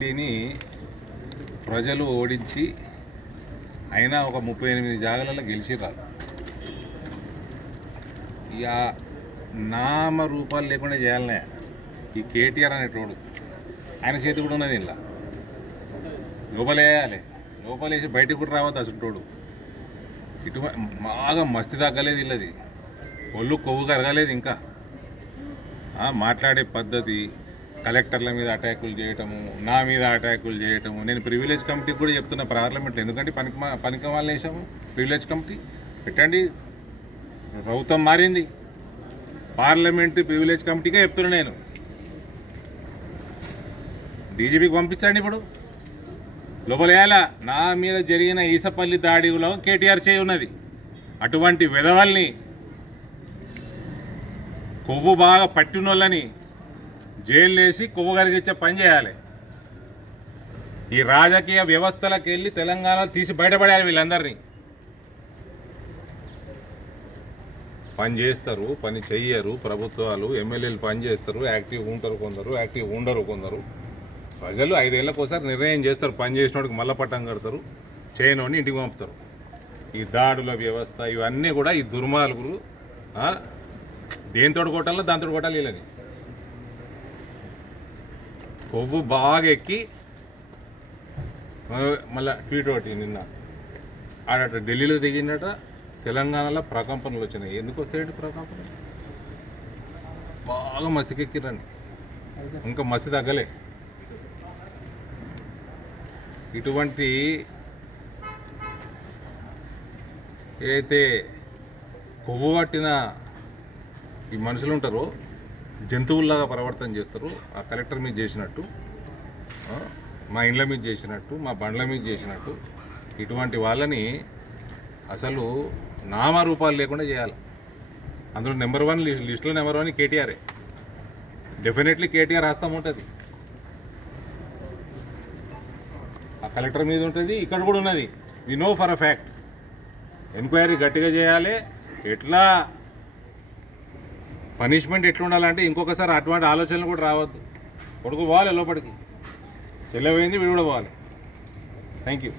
పార్టీని ప్రజలు ఓడించి అయినా ఒక ముప్పై ఎనిమిది జాగాలలో గెలిచిర్రు ఇక నామ రూపాలు లేకుండా చేయాలనే ఈ కేటీఆర్ అనేటోడు ఆయన చేతి కూడా ఉన్నది ఇలా లోపలేయాలి లోపలేసి బయటకు కూడా రావద్దు అసలు ఇటు బాగా మస్తి తగ్గలేదు ఇల్లది ఒళ్ళు కొవ్వు కరగలేదు ఇంకా. ఆ, మాట్లాడే పద్ధతి కలెక్టర్ల మీద అటాకులు చేయటము నా మీద అటాకులు చేయటము. నేను ప్రివిలేజ్ కమిటీకి కూడా చెప్తున్నా పార్లమెంట్లో ఎందుకంటే పనికి పనికి వాళ్ళు వేసాము ప్రివిలేజ్ కమిటీ పెట్టండి. ప్రభుత్వం మారింది. పార్లమెంటు ప్రివిలేజ్ కమిటీకే చెప్తున్నా నేను. డీజీపీకి పంపించండి ఇప్పుడు. లోపలేయాలా నా మీద జరిగిన ఈసపల్లి దాడిలో కేటీఆర్ చేయి ఉన్నది. అటువంటి విధవల్ని కొవ్వు బాగా పట్టినోళ్ళని జైలు వేసి కొవ్వు కరిగించే పని చేయాలి. ఈ రాజకీయ వ్యవస్థలకు వెళ్ళి తెలంగాణ తీసి బయటపడాలి వీళ్ళందరినీ. పని చేస్తారు పని చెయ్యరు ప్రభుత్వాలు ఎమ్మెల్యేలు పని చేస్తారు యాక్టివ్ ఉంటారు కొందరు యాక్టివ్ ఉండరు కొందరు. ప్రజలు ఐదేళ్ళకు ఒకసారి నిర్ణయం చేస్తారు పని చేసినోడికి మల్ల పట్టం కడతారు చేయనోడిని ఇంటికి పంపుతారు. ఈ దాడుల వ్యవస్థ ఇవన్నీ కూడా ఈ దుర్మార్గులు ఆ, దేంతో కొట్టాలో దాంతో కొట్టాలి వీళ్ళని. కొవ్వు బాగా ఎక్కి మళ్ళీ ట్వీట్ ఒకటి నిన్న ఆడట ఢిల్లీలో దిగినట తెలంగాణలో ప్రకంపనలు వచ్చినాయి. ఎందుకు వస్తాయండి ప్రకంపనలు? బాగా మస్తికెక్కిరండి ఇంకా మసి తగ్గలే. ఇటువంటి ఏదైతే కొవ్వు పట్టిన ఈ మనుషులు ఉంటారో జంతువుల్లాగా ప్రవర్తన చేస్తారు. ఆ కలెక్టర్ మీద చేసినట్టు మా ఇండ్ల మీద చేసినట్టు మా బండ్ల మీద చేసినట్టు ఇటువంటి వాళ్ళని అసలు నామరూపాలు లేకుండా చేయాలి. అందులో నెంబర్ వన్ లిస్ట్ లిస్టులో నెంబర్ వన్ కేటీఆరే. డెఫినెట్లీ కేటీఆర్ రాస్తాం ఉంటుంది. ఆ కలెక్టర్ మీద ఉంటుంది ఇక్కడ కూడా ఉన్నది. We know for a fact enquiry గట్టిగా చేయాలి. ఎట్లా పనిష్మెంట్ ఎట్లా ఉండాలంటే ఇంకొకసారి అటువంటి ఆలోచనలు కూడా రావద్దు. కొడుకు పోవాలి లోపలికి చెల్లెపోయింది వీడు కూడా పోవాలి. Thank you